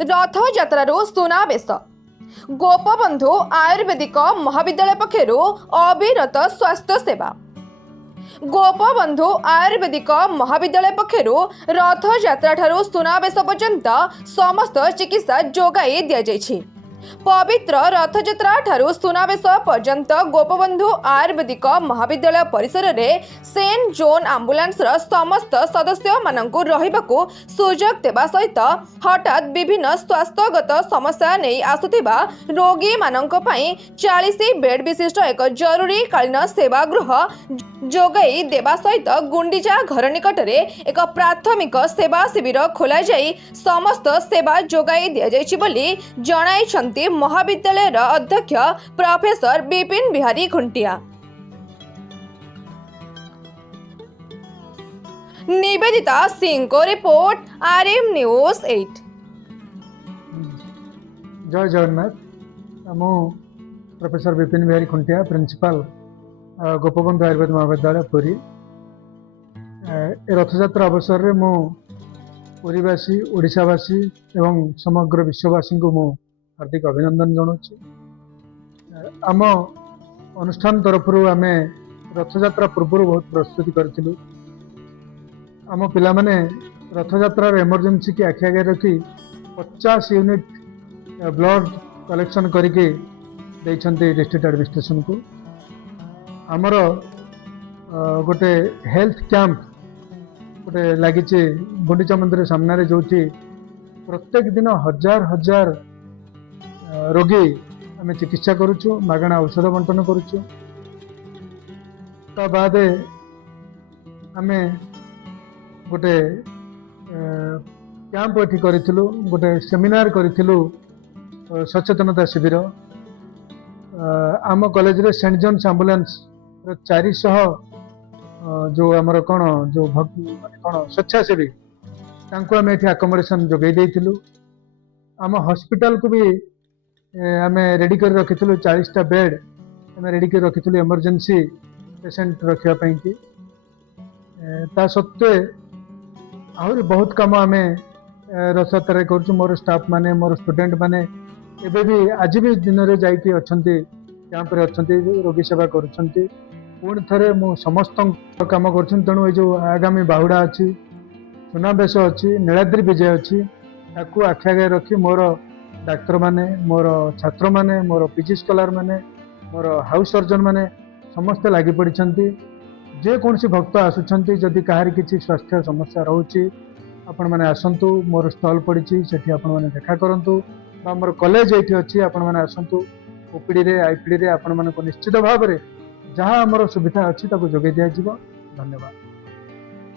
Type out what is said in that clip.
रथ यात्रार सुनावेश गोपबंधु आयुर्वेदिक महाविद्यालय पक्षरु अविरत स्वास्थ्य सेवा। गोपबंधु आयुर्वेदिक महाविद्यालय पक्षरु रथ यात्रा ठारू सुनावेश पर्यंत समस्त चिकित्सा जोगाई दिया जायछि। पवित्र रथयात्रा ठारू सुनावेश पर्यंत गोपबंधु आयुर्वेदिक महाविद्यालय परिसर में सेन जोन आंबुलांस समस्त सदस्य मानकु रहिबाकु सुजोग देबा सहित हठात विभिन्न स्वास्थ्यगत समस्या नहीं आसुथिबा रोगी मानक पई 40 बेड विशिष्ट एक जरूरी कालीन सेवा गृह जोगाई देबा सहित गुंडीचा घर निकट में एक प्राथमिक सेवा शिविर खोला जाई समस्त सेवा जोगाई दिया जायछि बोली जणाइछन्ति महाविद्यालय अध्यक्ष प्रोफेसर विपिन बिहारी खुंटिया। निवेदिता सिंह को रिपोर्ट RM News 8। जय जगन्नाथ। मु प्रोफेसर विपिन बिहारी खुंटिया प्रिंसिपल गोपबंधु आयुर्वेद महाविद्यालय पुरी। रथयात्रा अवसर में मु पुरीवासी ओडिशावासी एवं समग्र विश्ववासी को मु हार्दिक अभिनंदन जनाऊँ। आम अनुष्ठान तरफ आम रथयात्रा पूर्व बहुत प्रस्तुति करूँ। आम पिला माने रथयात्रार एमरजेंसी की आखि आगे रखी 50 यूनिट ब्लड कलेक्शन करके डिस्ट्रिक्ट एडमिनिस्ट्रेशन को। आमर गोटे हेल्थ कैंप गोटे लगी गुंडीचा मंदिर सामने जो प्रत्येक दिन हजार हजार रोगी आम चिकित्सा करुचु, मागणा औषध बंटन करुचु। ता बाद आम गोटे कैंप एठी करिथिलु, गोटे सेमिनार करिथिलु सचेतनता शिविर। आम कॉलेज रे सेंट जॉन्स एम्बुलेंस 400 जो आमर कौन जो कौन स्वेच्छासेवी तांको आम एठी अकोमोडेशन जोगै देइथिलु। आम हॉस्पिटल को भी आम रेडी कर रखिथिलु 40टा बेड आम रेडी कर रखिथिलु इमरजेंसी पेशेंट रखिया पई कि। ता सत्वे आहुरी बहुत काम आम रथयात्रा करूँ। मोर स्टाफ माने मोर स्टूडेंट माने एबे भी आज भी दिन रे जाइके अछंती कैंप रे अछंती रोगी सेवा करूछंती। पुणी थरे मु समस्त काम करूछन। तेणु जो आगामी बाहुड़ा अच्छी सुनावेश अच्छी नीलाद्री विजय अच्छी ताकू आखि आगे रखी मोर डाक्तर माने मोर छात्र माने मोर पीजी स्कॉलर माने मोर हाउस सर्जन माने समस्ते लगी पड़िछंती। जे कौन सी भक्त आसुछंती जदि कहार किसी स्वास्थ्य समस्या रोची आपण माने आसंतु। मोर स्टॉल पड़ी सेठी आपण माने देखा करंतु बा मोर कॉलेज एठी अछि आपण माने आसंतु। ओपीडी रे आईपीडी रे आपण माने को निश्चित भाव रे जहाँ आमर सुविधा अच्छी ताको जोगे दिया जिवो। धन्यवाद।